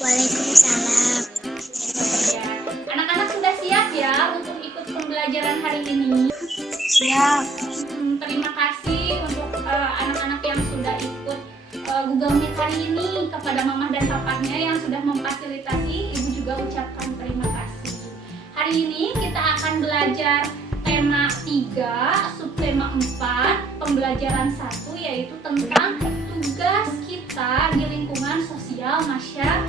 Waalaikumsalam. Ya, anak-anak sudah siap ya untuk ikut pembelajaran hari ini? Siap. Terima kasih untuk anak-anak yang sudah ikut Google Meet hari ini. Kepada mama dan papahnya yang sudah memfasilitasi, ibu juga ucapkan terima kasih. Hari ini kita akan belajar tema 3, subtema 4, pembelajaran 1, yaitu tentang tugas kita di lingkungan sosial masyarakat.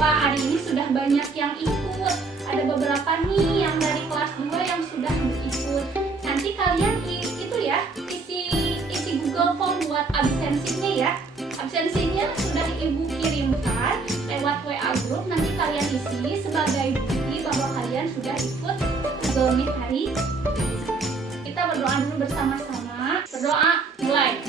Wah, hari ini sudah banyak yang ikut. Ada beberapa nih yang dari kelas 2 yang sudah ikut. Nanti kalian itu ya, isi Google Form buat absensinya ya. Absensinya sudah ibu kirimkan lewat WA group. Nanti kalian isi sebagai bukti bahwa kalian sudah ikut Google Meet hari ini. Kita berdoa dulu bersama-sama. Berdoa, mulai.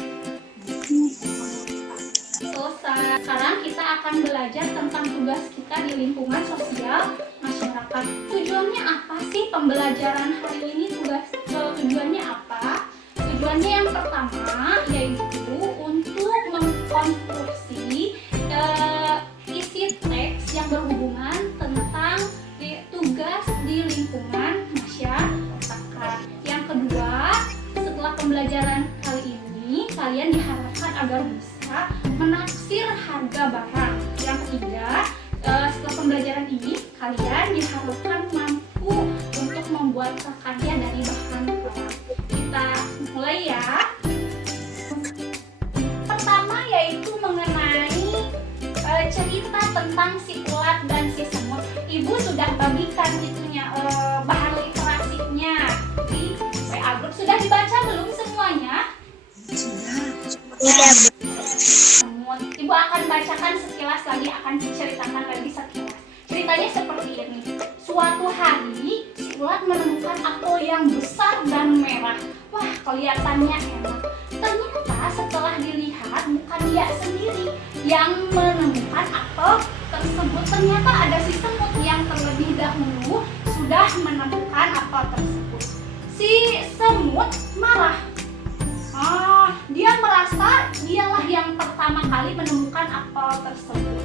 Selesai. Sekarang kita akan belajar tentang tugas kita di lingkungan sosial masyarakat. Tujuannya apa sih pembelajaran hari ini? Tujuannya apa? Tujuannya yang pertama yaitu untuk mengkonstruksi isi teks yang berhubungan tentang tugas di lingkungan masyarakat. Yang kedua, setelah pembelajaran kali ini, kalian diharapkan agar bisa menaksir harga barang. Yang ketiga, setelah pembelajaran ini, kalian diharapkan mampu untuk membuat prakarya dari bahan alam. Kita mulai ya. Pertama yaitu mengenai cerita tentang si ulat dan si semut. Ibu sudah bagikan itunya bahan literasinya di WA group. Sudah dibaca belum semuanya? Sudah. Semut. Ibu akan bacakan sekilas lagi, akan ceritakan lagi sekilas. Ceritanya seperti ini. Suatu hari si ulat menemukan apel yang besar dan merah. Wah, kelihatannya enak. Ternyata setelah dilihat bukan dia sendiri yang menemukan apel tersebut. Ternyata ada si semut yang terlebih dahulu sudah menemukan apel tersebut. Si semut marah. Dia merasa dialah yang pertama kali menemukan apel tersebut.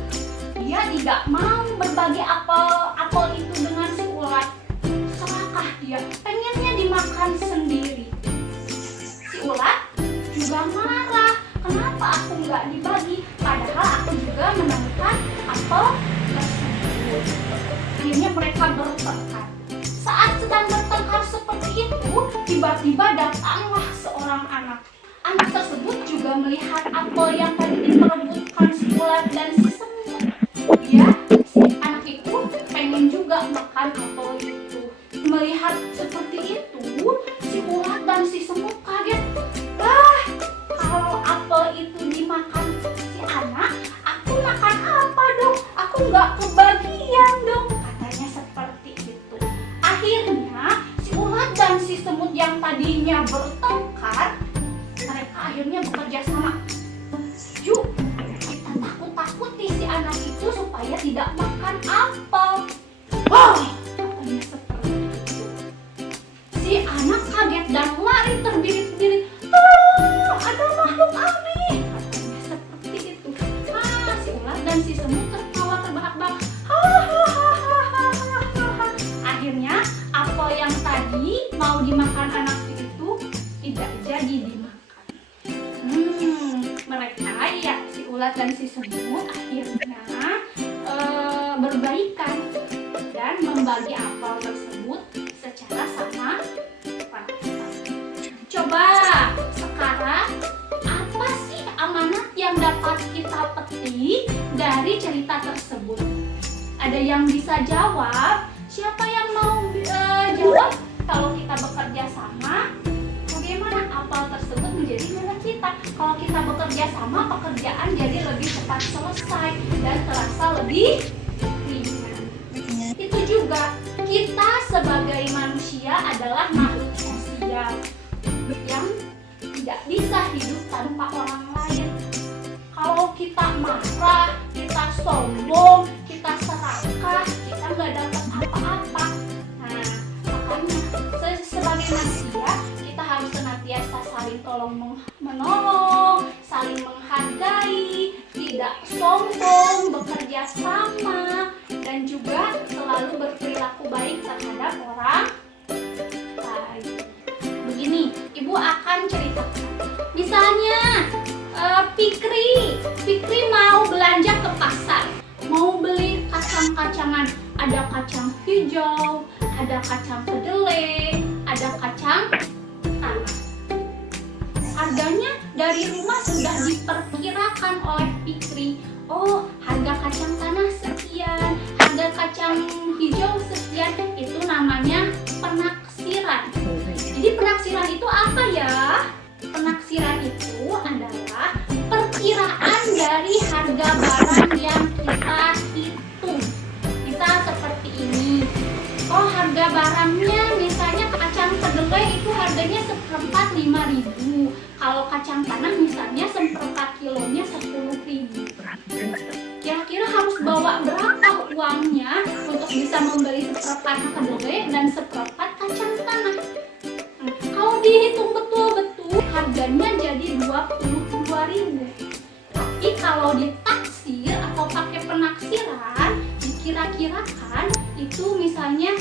Dia tidak mau berbagi apel itu dengan si ulat. Serakah dia, pengennya dimakan sendiri. Si ulat juga marah. Kenapa aku nggak dibagi? Padahal aku juga menemukan apel tersebut. Akhirnya mereka bertengkar. Saat sedang bertengkar seperti itu, tiba-tiba datanglah seorang anak. Anak tersebut juga melihat apel yang tadi diperebutkan si ulat dan si semut. Si anak itu pengen juga makan apel itu. Melihat seperti itu, si ulat dan si semut kaget. Kalau apel itu dimakan si anak, aku makan apa dong? Aku nggak kebagian dong, katanya seperti itu. Akhirnya si ulat dan si semut yang tadinya bertengkar, mereka akhirnya bekerja sama. Yuk, kita takut-takuti si anak itu supaya tidak makan apel. Katanya seperti itu. Si anak kaget dan lari terbirit-birit. Tolong, ada makhluk aneh, katanya seperti itu. Si ulat dan si semut tertawa terbahak-bahak. Akhirnya apel yang tadi mau dimakan anak itu tidak jadi dimakan. Mereka ya, si ulat dan si semut akhirnya berbaikan dan membagi apel tersebut secara sama. Coba sekarang, apa sih amanat yang dapat kita petik dari cerita tersebut? Ada yang bisa jawab? Siapa yang mau jawab? Kalau kita bekerja sama, bagaimana apel tersebut menjadi milik kita? Kalau kita bekerja sama, pekerjaan jadi lebih cepat selesai dan terasa lebih ringan. Itu juga, kita sebagai manusia adalah makhluk sosial yang tidak bisa hidup tanpa orang lain. Kalau kita marah, kita sombong, kita serakah, kita nggak dapat apa-apa. Nah, makanya sebagai manusia kita harus senantiasa saling tolong menolong, saling menghargai, tidak sombong, bekerja sama, dan juga selalu berperilaku baik terhadap orang lain. Begini, Ibu akan ceritakan. Misalnya, Fikri mau belanja ke pasar, mau beli kacang-kacangan. Ada kacang hijau, ada kacang kedelai, ada kacang tanah. Harganya dari rumah sudah diperkirakan oleh Fikri. Oh, harga kacang tanah sekian, harga kacang hijau sekian. Itu namanya penaksiran. Jadi penaksiran itu apa ya? Penaksiran itu adalah perkiraan dari harga barang yang kita hitung. Misal seperti ini. Oh, harga barangnya misalnya kacang kedelai itu harganya seperempat 5.000. Kalau kacang tanah misalnya seperempat kilonya 10.000. Kira-kira harus bawa berapa uangnya untuk bisa membeli seperempat kedelai dan seperempat kacang tanah? Kalau dihitung betul-betul harganya jadi 22.000. Tapi kalau ditaksir atau pakai penaksiran, dikira-kirakan itu misalnya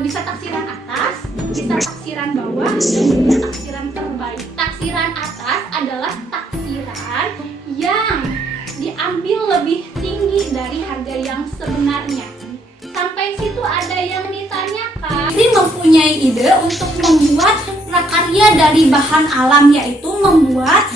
bisa taksiran atas, bisa taksiran bawah, dan bisa taksiran terbaik. Taksiran atas adalah taksiran yang diambil lebih tinggi dari harga yang sebenarnya. Sampai situ ada yang ditanyakan. Ini mempunyai ide untuk membuat prakarya dari bahan alam, yaitu membuat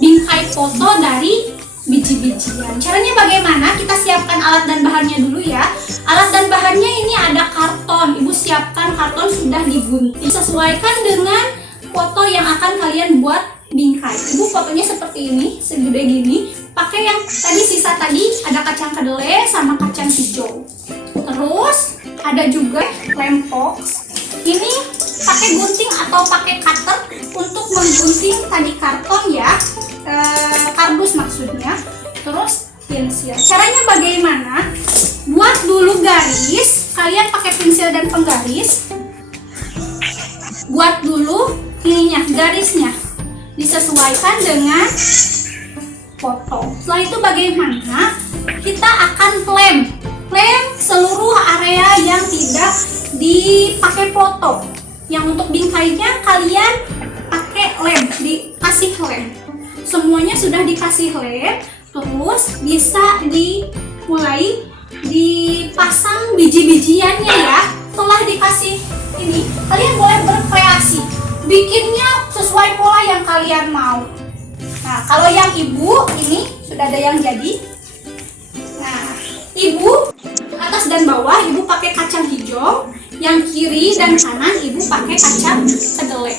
bingkai foto dari biji-bijian. Caranya bagaimana? Kita siapkan alat dan bahannya dulu ya. Alat dan bahannya ini ada karton. Ibu siapkan karton sudah digunting. Sesuaikan dengan foto yang akan kalian buat bingkai. Ibu fotonya seperti ini, segede gini. Pakai yang tadi sisa tadi, ada kacang kedelai sama kacang hijau. Terus ada juga lem box. Ini pakai gunting atau pakai cutter untuk menggunting tadi karton ya. Kardus maksudnya. Terus pensil. Caranya bagaimana? Buat dulu garis. Kalian pakai pensil dan penggaris. Buat dulu ininya, garisnya. Disesuaikan dengan foto. Setelah itu bagaimana? Kita akan lem seluruh area yang tidak dipakai foto. Yang untuk bingkainya kalian pakai lem, dikasih lem. Semuanya sudah dikasih lem, terus bisa dimulai dipasang biji-bijiannya ya. Setelah dikasih ini, kalian boleh berkreasi, bikinnya sesuai pola yang kalian mau. Nah, kalau yang ibu ini sudah ada yang jadi. Nah, ibu atas dan bawah ibu pakai kacang hijau, yang kiri dan kanan ibu pakai kacang kedelai.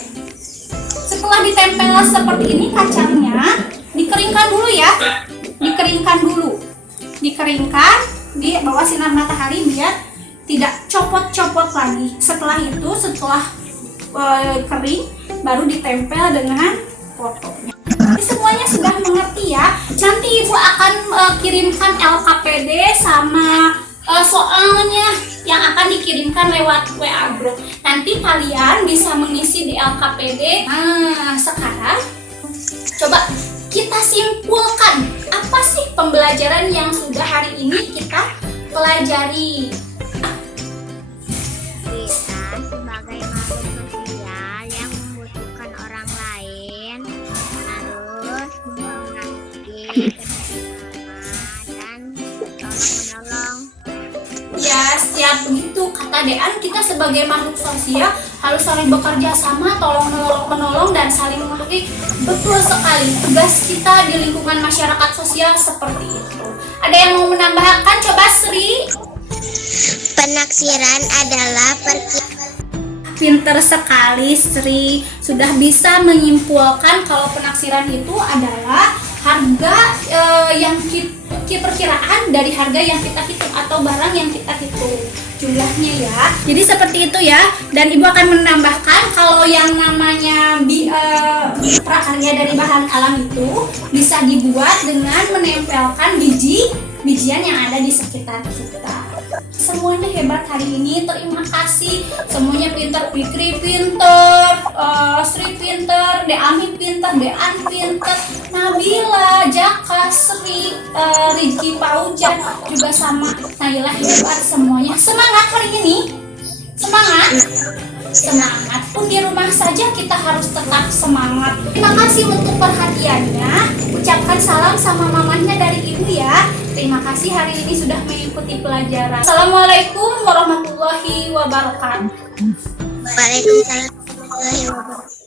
Setelah ditempel seperti ini kacangnya, dikeringkan dulu ya. Dikeringkan di bawah sinar matahari biar tidak copot-copot lagi. Setelah itu, kering, baru ditempel dengan fotonya. Ini semuanya sudah mengerti ya. Nanti ibu akan kirimkan LKPD sama soalnya yang akan dikirimkan lewat WA group. Nanti kalian bisa mengisi di LKPD. Nah, sekarang coba kita simpulkan apa sih pembelajaran yang sudah hari ini kita pelajari. Kita sebagai makhluk sosial yang membutuhkan orang lain harus menghargai dan tolong-menolong. Ya, siap begitu kata Dean. Kita sebagai makhluk sosial harus saling bekerja sama, tolong-menolong dan saling menghargai. Betul sekali, tugas kita di lingkungan masyarakat sosial seperti itu. Ada yang mau menambahkan? Coba Sri. Penaksiran adalah Pinter sekali Sri, sudah bisa menyimpulkan kalau penaksiran itu adalah harga yang perkiraan dari harga yang kita hitung atau barang yang kita hitung jumlahnya ya. Jadi seperti itu ya. Dan ibu akan menambahkan kalau yang namanya prakarya dari bahan alam itu bisa dibuat dengan menempelkan bijian yang ada di sekitar kita. Semuanya hebat hari ini, terima kasih. Semuanya pintar, Fikri pintar, Sri pintar, Deami pintar, Dean pintar, Nabila, Jaka, Sri, Rizky Paujan, juga sama Nailah Hebat, semuanya semangat hari ini. Semangat. Semangat pun di rumah saja kita harus tetap semangat. Terima kasih untuk perhatiannya. Ucapkan salam sama mamanya dari ibu ya. Terima kasih hari ini sudah mengikuti pelajaran. Assalamualaikum warahmatullahi wabarakatuh. Waalaikumsalam warahmatullahi wabarakatuh.